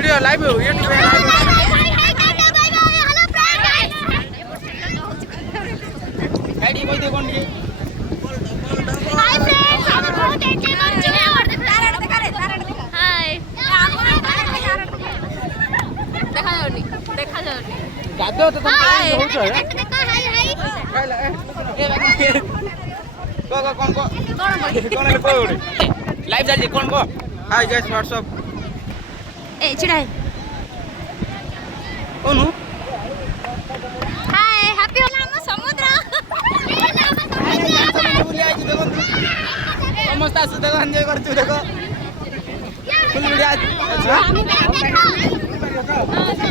video live YouTube पे live ID कोई दे कौन ये हाय फ्रेंड्स हम बहुत एंजॉय कर चुके हैं और हाय देखा जाओ गादो तो तुम हाय बहुत है देखा हाय को कौन कौन है को लाइव चल कौन को हाय गाइस व्हाट्सएप ए चिड़ाई कौन हूं हाय हैप्पी होला हम समुद्र समस्त आसु देखो एंजॉय करछु देखो full video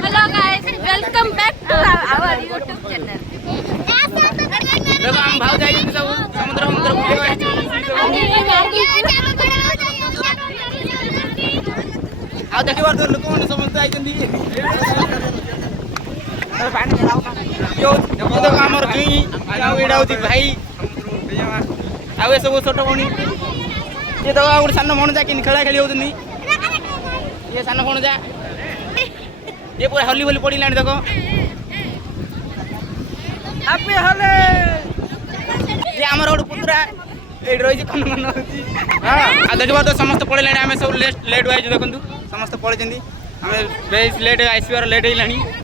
hello guys welcome back to our YouTube channel देखो हम भाव जाई सब समुद्र समुद्र बुले आ देखिबार तो लोक माने समस्त आइचंदी पानी यो देखो हमर जुई आउ एडा होती भाई आउ ए सब छोट कोणी ये तो और सान मन जा कि खेला खेली होतनी ये सान कोण जा ये पूरा हली हली पड़ी लानी देखो हैप्पी होले ये हमर ओड पुत्रा ए रही कन मन होती हां आ देखबा तो समस्त पड़े लानी हमें सब लेट वाइज देखंतु समस्त पड़े जंदी हमें बेस लेट आईसीआर लेट ही लानी